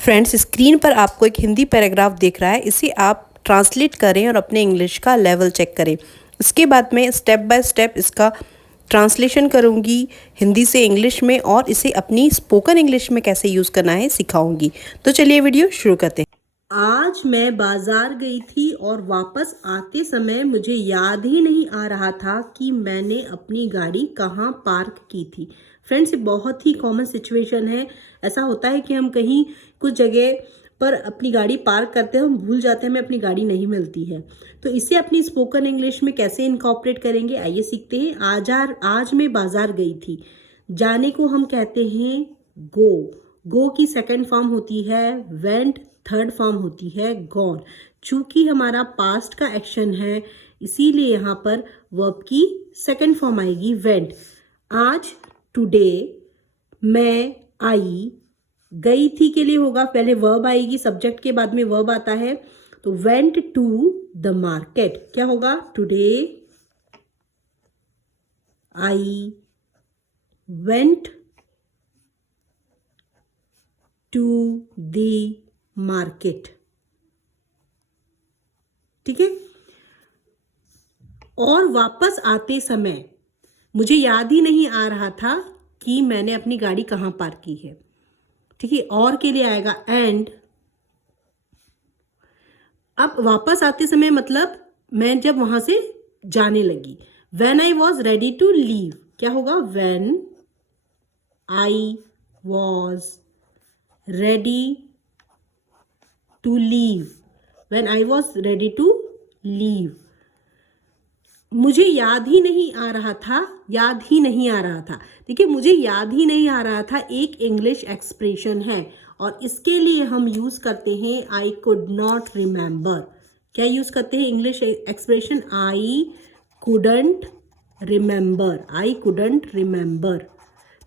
Friends, screen पर आपको एक हिंदी पैराग्राफ दिख रहा है। इसे आप ट्रांसलेट करें और अपने इंग्लिश का लेवल चेक करें। इसके बाद मैं स्टेप बाय स्टेप इसका ट्रांसलेशन करूंगी हिंदी से इंग्लिश में और इसे अपनी स्पोकन इंग्लिश में कैसे यूज़ करना है सिखाऊंगी। तो चलिए वीडियो शुरू करते हैं। आज मैं बाजार गई थी और वापस आते समय मुझे याद ही नहीं आ रहा था कि मैंने अपनी गाड़ी कहाँ पार्क की थी। फ्रेंड्स, ये बहुत ही कॉमन सिचुएशन है। ऐसा होता है कि हम कहीं कुछ जगह पर अपनी गाड़ी पार्क करते हैं, हम भूल जाते हैं, हमें अपनी गाड़ी नहीं मिलती है। तो इसे अपनी स्पोकन इंग्लिश में कैसे इनकॉर्पोरेट करेंगे, आइए सीखते हैं। आज मैं बाजार गई थी। जाने को हम कहते हैं गो। गो की सेकंड फॉर्म होती है वेंट, थर्ड फॉर्म होती है गॉन। चूंकि हमारा पास्ट का एक्शन है, इसीलिए यहाँ पर वर्ब की सेकंड फॉर्म आएगी वेंट। आज टुडे मैं आई, गई थी के लिए होगा पहले वर्ब आएगी, सब्जेक्ट के बाद में वर्ब आता है। तो वेंट टू द मार्केट क्या होगा, today I went to the market. ठीक है। और वापस आते समय मुझे याद ही नहीं आ रहा था कि मैंने अपनी गाड़ी कहाँ पार्क की है। ठीक है। और के लिए आएगा एंड। अब वापस आते समय मतलब मैं जब वहां से जाने लगी। When I was ready to leave क्या होगा, when I was ready to leave. When I was ready to leave. मुझे याद ही नहीं आ रहा था, याद ही नहीं आ रहा था। देखिए, मुझे याद ही नहीं आ रहा था एक इंग्लिश एक्सप्रेशन है और इसके लिए हम यूज करते हैं आई कुड नॉट रिमेंबर। क्या यूज करते हैं English expression, I couldn't remember. I couldn't remember.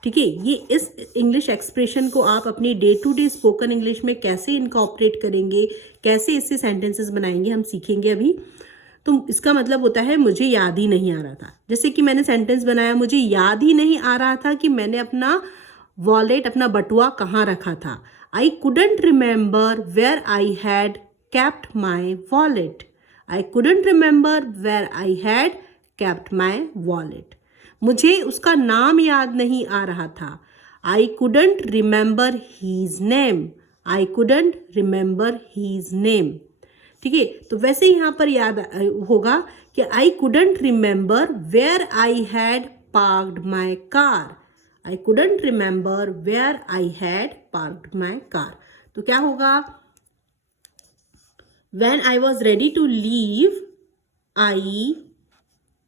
ठीक है। ये इस इंग्लिश एक्सप्रेशन को आप अपनी day to day spoken English में कैसे इनकॉर्पोरेट करेंगे, कैसे इससे सेंटेंसेस बनाएंगे, हम सीखेंगे अभी। तो इसका मतलब होता है मुझे याद ही नहीं आ रहा था। जैसे कि मैंने सेंटेंस बनाया, मुझे याद ही नहीं आ रहा था कि मैंने अपना वॉलेट, अपना बटुआ कहाँ रखा था। I couldn't remember where I had kept my wallet. I couldn't remember where I had kept my wallet. मुझे उसका नाम याद नहीं आ रहा था। I couldn't remember his name. I couldn't remember his name. ठीक है। तो वैसे ही यहाँ पर याद होगा कि I couldn't remember where I had parked my car. I couldn't remember where I had parked my car. तो क्या होगा, when I was ready to leave I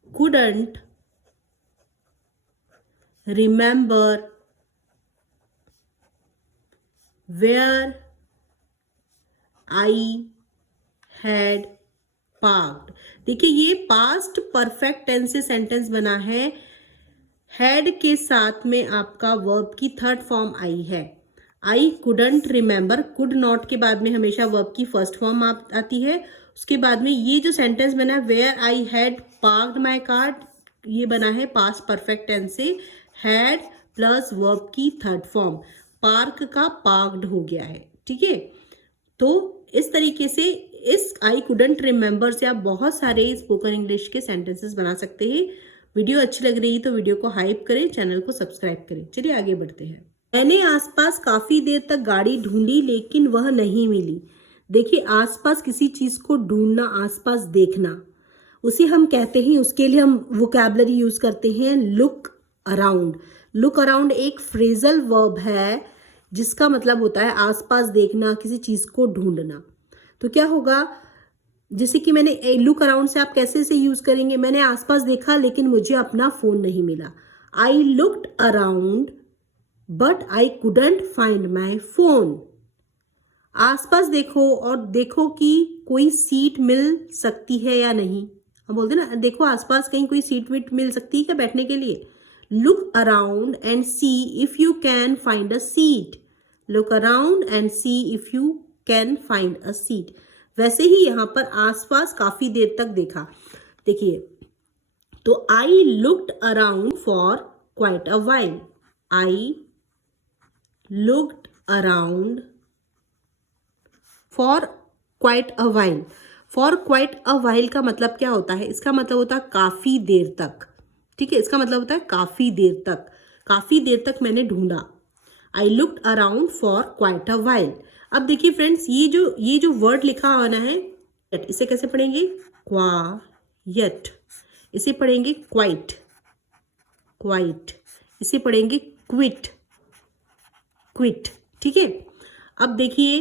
couldn't remember where I had parked. देखिए, ये past perfect tense से sentence बना है। Had के साथ में आपका वर्ब की थर्ड फॉर्म आई है। आई कुडंट रिमेंबर, कुड नॉट के बाद में हमेशा वर्ब की फर्स्ट फॉर्म आती है। उसके बाद में ये जो सेंटेंस बना है where I had parked my car, ये बना है पास्ट परफेक्ट टेंस से। हैड प्लस वर्ब की थर्ड फॉर्म, पार्क का पार्क्ड हो गया है। ठीक है। तो इस तरीके से इस आई कुडंट रिमेंबर से आप बहुत सारे स्पोकन इंग्लिश के सेंटेंसेस बना सकते हैं। वीडियो अच्छी लग रही है तो वीडियो को हाइप करें, चैनल को सब्सक्राइब करें। चलिए आगे बढ़ते हैं। मैंने आसपास काफी देर तक गाड़ी ढूंढी लेकिन वह नहीं मिली। देखिए, आसपास किसी चीज को ढूंढना, आसपास देखना, उसे हम कहते हैं, उसके लिए हम वोकैबुलरी यूज करते हैं लुक अराउंड। लुक अराउंड एक फ्रेजल वर्ब है जिसका मतलब होता है आसपास देखना, किसी चीज को ढूंढना। तो क्या होगा, जैसे कि मैंने लुक अराउंड से आप कैसे से यूज करेंगे, मैंने आसपास देखा लेकिन मुझे अपना फोन नहीं मिला। आई looked around but I couldn't find my phone. आसपास देखो और देखो कि कोई सीट मिल सकती है या नहीं। हम बोलते ना, देखो आसपास कहीं कोई सीट वीट मिल सकती है क्या बैठने के लिए। Look around and see if you can find a seat. Look around and see if you can find a seat. वैसे ही यहाँ पर आसपास काफी देर तक देखा। देखिए, तो आई looked around for quite a while. I looked around for quite a while. For quite a while का मतलब क्या होता है? इसका मतलब होता है काफी देर तक। ठीक है, इसका मतलब होता है काफी देर तक। काफी देर तक मैंने ढूंढा। आई looked around for quite a while. अब देखिए फ्रेंड्स, ये जो वर्ड लिखा होना है, इसे कैसे पढ़ेंगे? क्वाइट। इसे पढ़ेंगे क्वाइट, क्वाइट। इसे पढ़ेंगे क्विट, क्विट। ठीक है, अब देखिए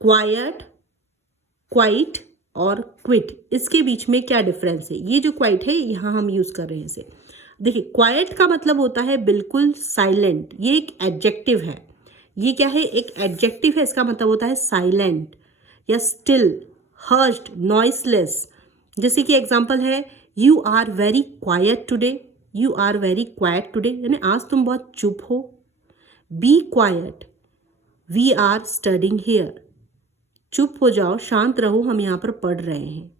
क्वाइट, क्वाइट और क्विट, इसके बीच में क्या डिफरेंस है? ये जो क्वाइट है यहां हम यूज कर रहे हैं इसे। देखिए क्वाइट का मतलब होता है बिल्कुल साइलेंट। ये एक एडजेक्टिव है। ये क्या है? एक एडजेक्टिव है। इसका मतलब होता है साइलेंट या स्टिल, हर्स्ड, नॉइसलेस। जैसे कि एग्जांपल है, you are very quiet today. You are very quiet today यानी आज तुम बहुत चुप हो। Be quiet, we are studying here. चुप हो जाओ, शांत रहो, हम यहाँ पर पढ़ रहे हैं।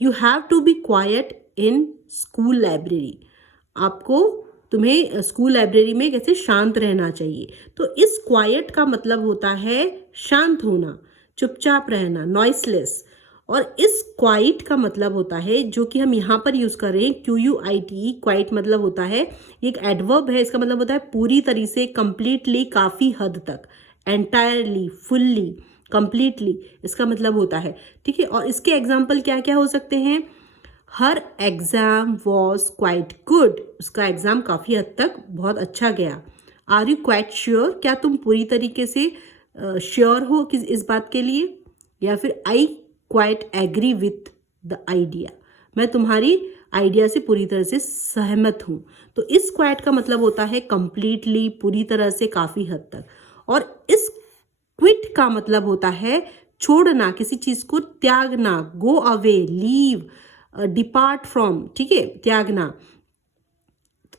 You have to be quiet in school library. तुम्हें स्कूल लाइब्रेरी में कैसे शांत रहना चाहिए। तो इस क्वाइट का मतलब होता है शांत होना, चुपचाप रहना, नॉइसलेस। और इस क्वाइट का मतलब होता है, जो कि हम यहाँ पर यूज कर रहे हैं, QUITE, क्वाइट मतलब होता है, ये एक एडवर्ब है। इसका मतलब होता है पूरी तरीके से, कंप्लीटली, काफी हद तक, एंटायरली, फुल्ली, कंप्लीटली, इसका मतलब होता है। ठीक है, और इसके एग्जाम्पल क्या क्या हो सकते हैं? Her exam was quite good. उसका एग्जाम काफी हद तक बहुत अच्छा गया। Are you quite sure? क्या तुम पूरी तरीके से श्योर हो कि इस बात के लिए? या फिर I quite agree with the idea. मैं तुम्हारी आइडिया से पूरी तरह से सहमत हूं। तो इस क्वाइट का मतलब होता है कंप्लीटली, पूरी तरह से, काफी हद तक। और इस क्विट का मतलब होता है छोड़ना, किसी चीज को त्यागना, go away, leave, depart from. ठीक है, त्यागना।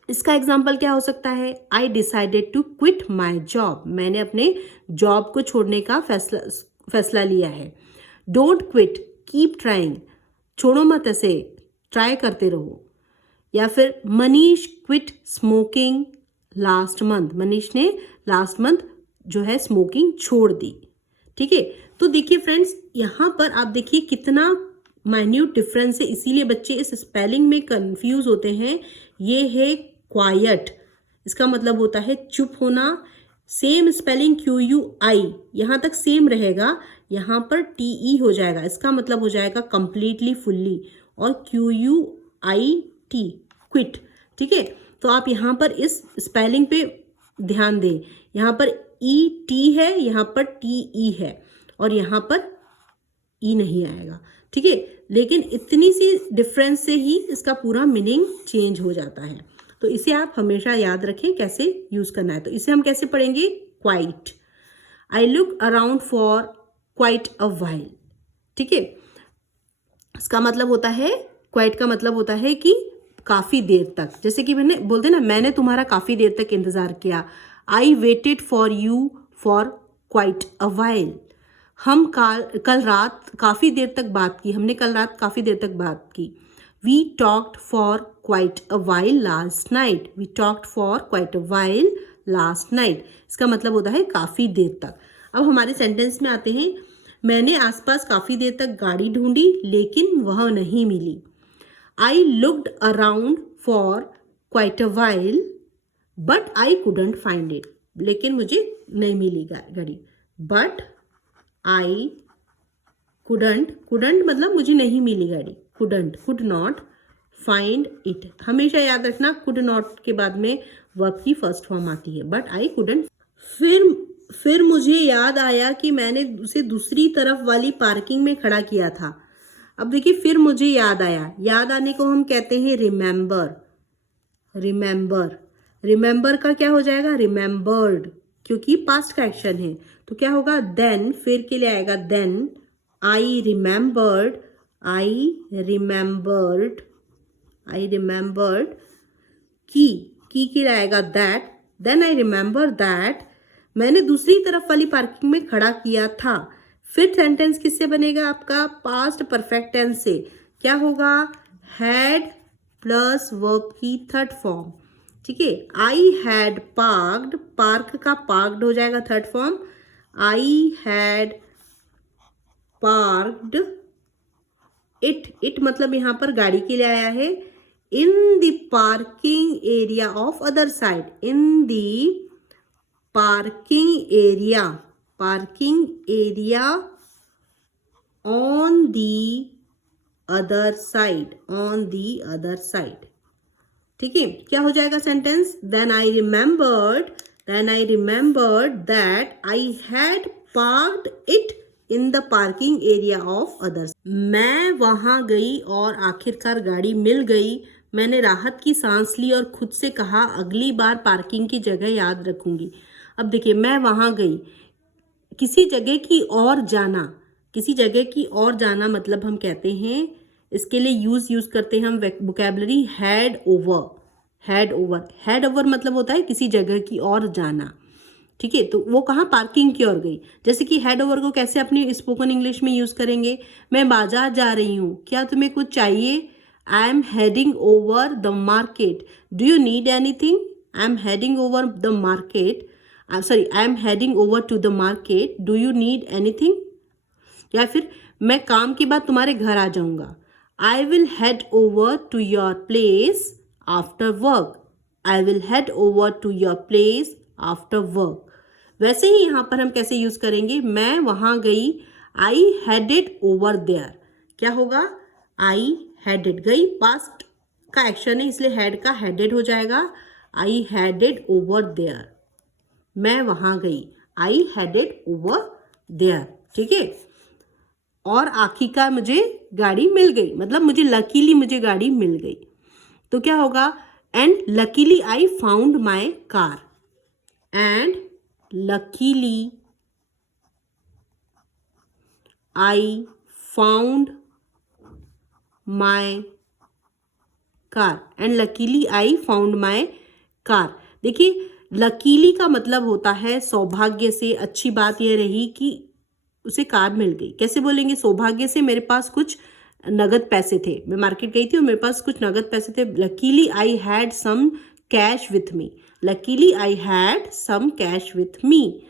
इसका एग्जाम्पल क्या हो सकता है? I decided to quit my job. मैंने अपने जॉब को छोड़ने का फैसला लिया है। Don't quit, keep trying. छोड़ो मत, ऐसे ट्राई करते रहो। या फिर Manish quit smoking last month. Manish ने लास्ट मंथ जो है स्मोकिंग छोड़ दी। ठीक है, तो देखिए फ्रेंड्स, यहां पर आप देखिए कितना माइन्यूट डिफरेंस है, इसीलिए बच्चे इस स्पेलिंग में कंफ्यूज होते हैं। ये है क्वाइट, इसका मतलब होता है चुप होना। सेम स्पेलिंग QUI, यहां तक सेम रहेगा, यहां पर TE हो जाएगा, इसका मतलब हो जाएगा कंप्लीटली, फुल्ली। और QUIT, क्विट। ठीक है, तो आप यहां पर इस स्पेलिंग पे ध्यान दें। यहां पर ET है, यहां पर TE है, और यहां पर E नहीं आएगा। ठीक है, लेकिन इतनी सी डिफरेंस से ही इसका पूरा मीनिंग चेंज हो जाता है। तो इसे आप हमेशा याद रखें कैसे यूज करना है। तो इसे हम कैसे पढ़ेंगे? Quite. I look around for quite a while. ठीक है, इसका मतलब होता है, क्वाइट का मतलब होता है कि काफी देर तक। जैसे कि मैंने बोलते ना, मैंने तुम्हारा काफी देर तक इंतजार किया। I waited for you for quite a while. हम कल रात काफी देर तक बात की। हमने कल रात काफी देर तक बात की। We talked for quite a while last night. We talked for quite a while last night. इसका मतलब होता है काफी देर तक। अब हमारे सेंटेंस में आते हैं। मैंने आसपास काफी देर तक गाड़ी ढूंढी, लेकिन वह नहीं मिली। I looked around for quite a while but I couldn't find it. लेकिन मुझे नहीं मिली गाड़ी। बट आई कुडंट मतलब मुझे नहीं मिली गाड़ी। Could not find it. हमेशा याद रखना, कुड नॉट के बाद में वर्ब की फर्स्ट फॉर्म आती है। But I couldn't. फिर मुझे याद आया कि मैंने उसे दूसरी तरफ वाली पार्किंग में खड़ा किया था। अब देखिए, फिर मुझे याद आया। याद आने को हम कहते हैं रिमेंबर। रिमेंबर का क्या हो जाएगा? रिमेंबर्ड, क्योंकि पास्ट का एक्शन है। तो क्या होगा? देन, फिर के लिए आएगा देन। आई रिमेंबर्ड की लिए आएगा that. Then I remember that, मैंने दूसरी तरफ वाली पार्किंग में खड़ा किया था। फिर सेंटेंस किससे बनेगा आपका? पास्ट परफेक्ट टेंस से। क्या होगा? हैड प्लस वर्ब की थर्ड फॉर्म। ठीक है, आई हैड पार्क्ड, पार्क का पार्क्ड हो जाएगा third form. I had parked it मतलब यहां पर गाड़ी के लिए आया है, in the parking area of other side, in the parking area on the other side. ठीक है, क्या हो जाएगा sentence? Then I remembered that I had parked it in the parking area of others. मैं वहां गई और आखिरकार गाड़ी मिल गई। मैंने राहत की सांस ली और खुद से कहा अगली बार पार्किंग की जगह याद रखूंगी। अब देखिए, मैं वहां गई, किसी जगह की ओर जाना मतलब हम कहते हैं, इसके लिए यूज करते हैं हम वोकैबुलरी हैड ओवर मतलब होता है किसी जगह की ओर जाना। ठीक है, तो वो कहाँ? पार्किंग की ओर गई। जैसे कि हेड ओवर को कैसे अपनी स्पोकन इंग्लिश में यूज करेंगे? मैं बाजार जा रही हूँ, क्या तुम्हें कुछ चाहिए? I am heading over the market, do you need anything? I am heading over the market, I am heading over to the market, do you need anything? या फिर मैं काम के बाद तुम्हारे घर आ जाऊंगा, I will head over to your place after work, I will head over to your place after work. वैसे ही यहां पर हम कैसे यूज करेंगे? मैं वहां गई, आई हेडेड ओवर देयर। क्या होगा? आई हेडेड, गई पास्ट का एक्शन है इसलिए हेड का हेडेड हो जाएगा, आई हेडेड ओवर देयर। मैं वहां गई, आई हेडेड ओवर देयर। ठीक है, और आखिरकार मुझे गाड़ी मिल गई, मतलब मुझे लकीली मुझे गाड़ी मिल गई। तो क्या होगा? And luckily I found my car, and luckily I found my car, and luckily I found my car. देखिए, लकीली का मतलब होता है सौभाग्य से। अच्छी बात यह रही कि उसे कार मिल गई। कैसे बोलेंगे? सौभाग्य से मेरे पास कुछ नगद पैसे थे, मैं मार्केट गई थी और मेरे पास कुछ नगद पैसे थे। Luckily I had some cash with me, luckily I had some cash with me.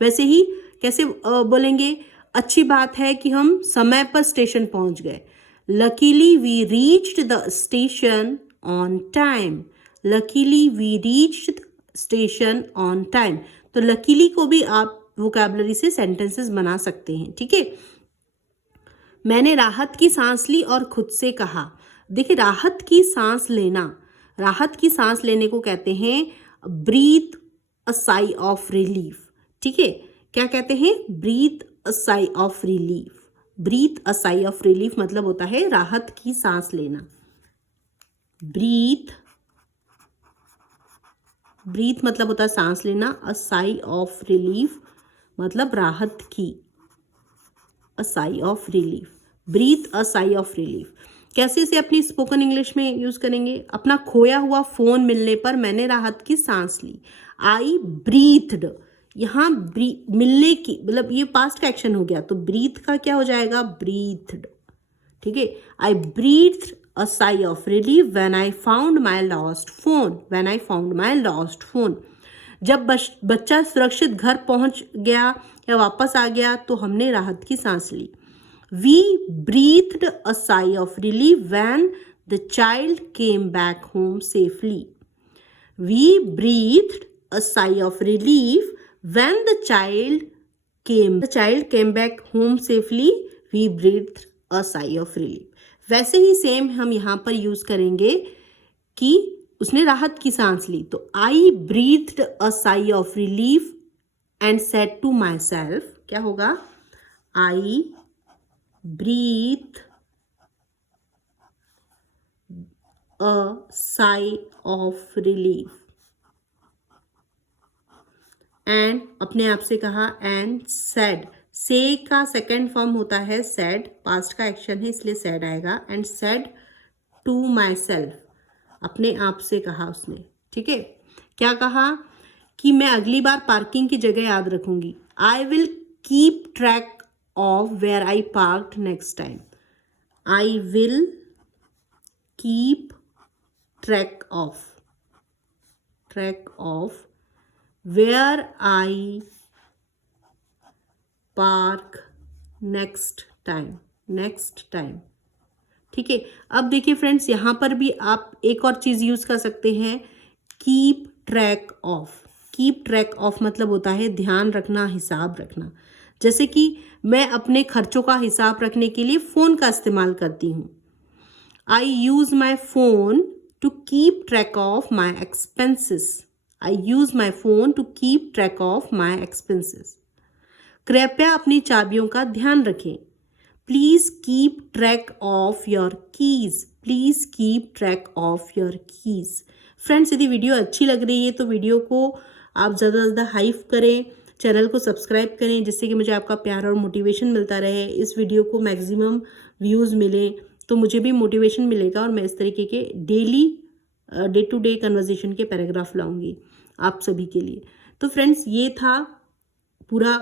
वैसे ही कैसे बोलेंगे? अच्छी बात है कि हम समय पर स्टेशन पहुंच गए, luckily we reached the station on time, luckily we reached station on time. तो लकीली को भी आप वोकैबुलरी से सेंटेंसेस बना सकते हैं। ठीक है, मैंने राहत की सांस ली और खुद से कहा। देखिए, राहत की सांस लेने को कहते हैं breathe a sigh of relief. ठीक है, क्या कहते हैं? Breathe a sigh of relief. Breathe a sigh of relief मतलब होता है राहत की सांस लेना। ब्रीथ मतलब होता है सांस लेना, अ साई ऑफ रिलीफ मतलब राहत की, a sigh of relief, breathe a sigh of relief. कैसे इसे अपनी स्पोकन इंग्लिश में यूज करेंगे? अपना खोया हुआ फोन मिलने पर मैंने राहत की सांस ली, आई ब्रीथड। यहाँ मिलने की मतलब ये पास्ट का एक्शन हो गया, तो ब्रीथ का क्या हो जाएगा? ब्रीथड। ठीक है, I breathe a sigh of relief when I found my lost phone. जब बच्चा सुरक्षित घर पहुंच गया या वापस आ गया तो हमने राहत की सांस ली। We breathed a sigh of relief when the child came back home safely. We breathed a sigh of relief when the child came back home safely. We breathed a sigh of relief. वैसे ही same हम यहाँ पर use करेंगे कि उसने राहत की सांस ली, तो I breathed a sigh of relief and said to myself. क्या होगा? I breathe a sigh of relief and अपने आप से कहा, एंड सेड। से का सेकेंड फॉर्म होता है सेड, पास्ट का एक्शन है इसलिए सेड आएगा। And said to myself, अपने आप से कहा उसने। ठीक है, क्या कहा? कि मैं अगली बार पार्किंग की जगह याद रखूंगी। I will keep track of where I parked next time. I will keep track of where I park next time, next time. ठीक है, अब देखिए फ्रेंड्स, यहाँ पर भी आप एक और चीज़ यूज़ कर सकते हैं, keep track of. Keep track of मतलब होता है ध्यान रखना, हिसाब रखना। जैसे कि मैं अपने खर्चों का हिसाब रखने के लिए फ़ोन का इस्तेमाल करती हूँ। I use my phone to keep track of my expenses. I use my phone to keep track of my expenses. कृपया अपनी चाबियों का ध्यान रखें। Please keep track of your keys. Please keep track of your keys. Friends, यदि video अच्छी लग रही है तो वीडियो को आप ज़्यादा से ज़्यादा हाइप करें, चैनल को सब्सक्राइब करें, जिससे कि मुझे आपका प्यार और मोटिवेशन मिलता रहे। इस वीडियो को मैक्सिमम व्यूज़ मिलें तो मुझे भी मोटिवेशन मिलेगा और मैं इस तरीके के daily day to day conversation के पैराग्राफ लाऊंगी आप सभी के लिए। तो फ्रेंड्स, ये था पूरा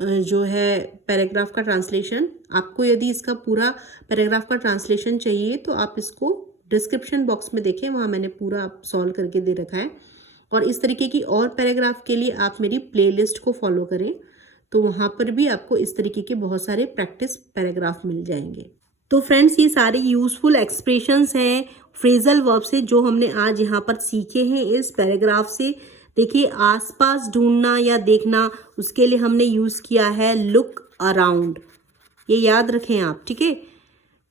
जो है पैराग्राफ का ट्रांसलेशन। आपको यदि इसका पूरा पैराग्राफ का ट्रांसलेशन चाहिए तो आप इसको डिस्क्रिप्शन बॉक्स में देखें, वहाँ मैंने पूरा सॉल्व करके दे रखा है। और इस तरीके की और पैराग्राफ के लिए आप मेरी प्लेलिस्ट को फॉलो करें, तो वहाँ पर भी आपको इस तरीके के बहुत सारे प्रैक्टिस पैराग्राफ मिल जाएंगे। तो फ्रेंड्स, ये सारे यूजफुल एक्सप्रेशंस हैं, फ्रेजल वर्ब से, जो हमने आज यहाँ पर सीखे हैं इस पैराग्राफ से। देखिए, आसपास ढूंढना या देखना, उसके लिए हमने यूज़ किया है लुक अराउंड। ये याद रखें आप, ठीक है।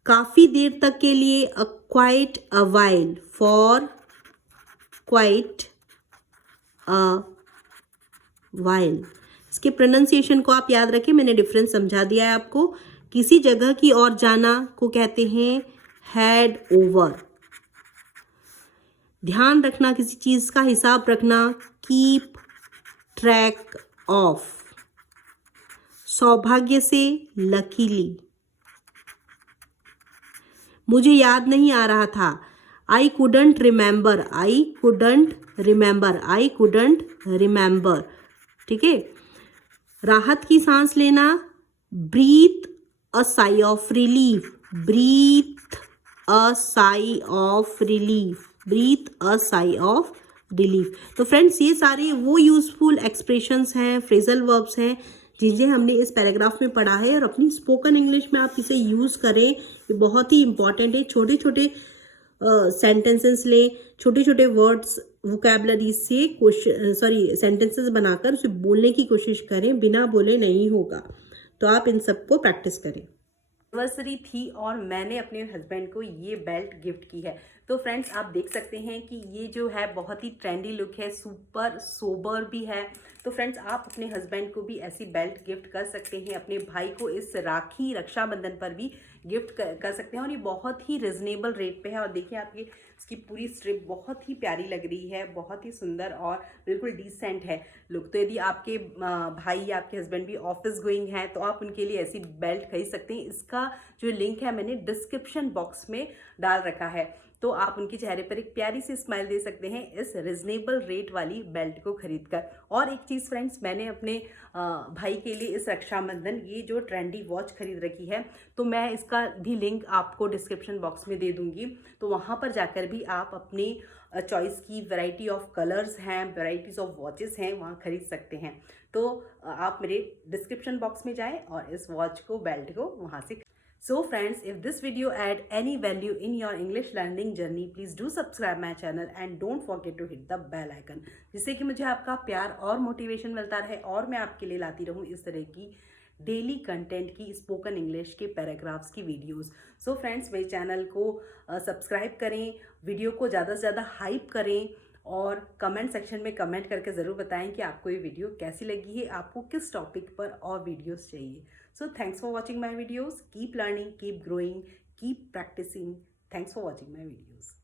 काफ़ी देर तक के लिए, a quite a while, for quite a while. इसके प्रोनाउंसिएशन को आप याद रखें, मैंने डिफरेंस समझा दिया है आपको। किसी जगह की ओर जाना को कहते हैं हेड ओवर। ध्यान रखना, किसी चीज़ का हिसाब रखना, कीप ट्रैक ऑफ। सौभाग्य से, लकीली। मुझे याद नहीं आ रहा था, I couldn't remember. I couldn't remember, I couldn't remember. ठीक है। राहत की सांस लेना, breathe a sigh of relief. Breathe a sigh of relief. Breathe a sigh of relief. तो फ्रेंड्स, ये सारे वो यूजफुल एक्सप्रेशंस हैं, फ्रेजल वर्ब्स हैं, जिन्हें हमने इस पैराग्राफ में पढ़ा है। और अपनी स्पोकन इंग्लिश में आप इसे यूज़ करें, ये बहुत ही इंपॉर्टेंट है। छोटे छोटे सेंटेंसेस लें, छोटे छोटे वर्ड्स वोकैबलरी से सेंटेंसेस बनाकर उसे बोलने की कोशिश करें, बिना बोले नहीं होगा। तो आप इन सबको प्रैक्टिस करें। एनिवर्सरी थी और मैंने अपने हस्बैंड को ये बेल्ट गिफ्ट की है। तो फ्रेंड्स, आप देख सकते हैं कि ये जो है बहुत ही ट्रेंडी लुक है, सुपर सोबर भी है। तो फ्रेंड्स, आप अपने हस्बैंड को भी ऐसी बेल्ट गिफ्ट कर सकते हैं, अपने भाई को इस राखी रक्षाबंधन पर भी गिफ्ट कर सकते हैं। और ये बहुत ही रिजनेबल रेट पे है। और देखिए, आप ये इसकी पूरी स्ट्रिप बहुत ही प्यारी लग रही है, बहुत ही सुंदर और बिल्कुल डिसेंट है लुक। तो यदि आपके भाई या आपके हस्बैंड भी ऑफिस गोइंग हैं तो आप उनके लिए ऐसी बेल्ट खरीद सकते हैं। इसका जो लिंक है मैंने डिस्क्रिप्शन बॉक्स में डाल रखा है, तो आप उनके चेहरे पर एक प्यारी सी स्माइल दे सकते हैं इस रिजनेबल रेट वाली बेल्ट को खरीदकर। और एक चीज़ फ्रेंड्स, मैंने अपने भाई के लिए इस रक्षाबंधन ये जो ट्रेंडी वॉच खरीद रखी है, तो मैं इसका भी लिंक आपको डिस्क्रिप्शन बॉक्स में दे दूंगी। तो वहाँ पर जाकर भी आप अपनी चॉइस की वैरायटी ऑफ कलर्स हैं, वैराइटीज़ ऑफ वॉचेस हैं, वहाँ खरीद सकते हैं। तो आप मेरे डिस्क्रिप्शन बॉक्स में जाएं और इस वॉच को, बेल्ट को वहाँ से। So friends, if this video add any value in your English learning journey, please do subscribe my channel and don't forget to hit the bell icon, जिससे कि मुझे आपका प्यार और मोटिवेशन मिलता रहे और मैं आपके लिए लाती रहूँ इस तरह की डेली कंटेंट की स्पोकन इंग्लिश के पैराग्राफ्स की वीडियोस। सो फ्रेंड्स, मेरे चैनल को सब्सक्राइब करें, वीडियो को ज़्यादा से ज़्यादा हाइप करें और कमेंट सेक्शन में कमेंट करके ज़रूर बताएं कि आपको ये वीडियो कैसी लगी है, आपको किस टॉपिक पर और वीडियोस चाहिए। So thanks for watching my videos. Keep learning, keep growing, keep practicing. Thanks for watching my videos.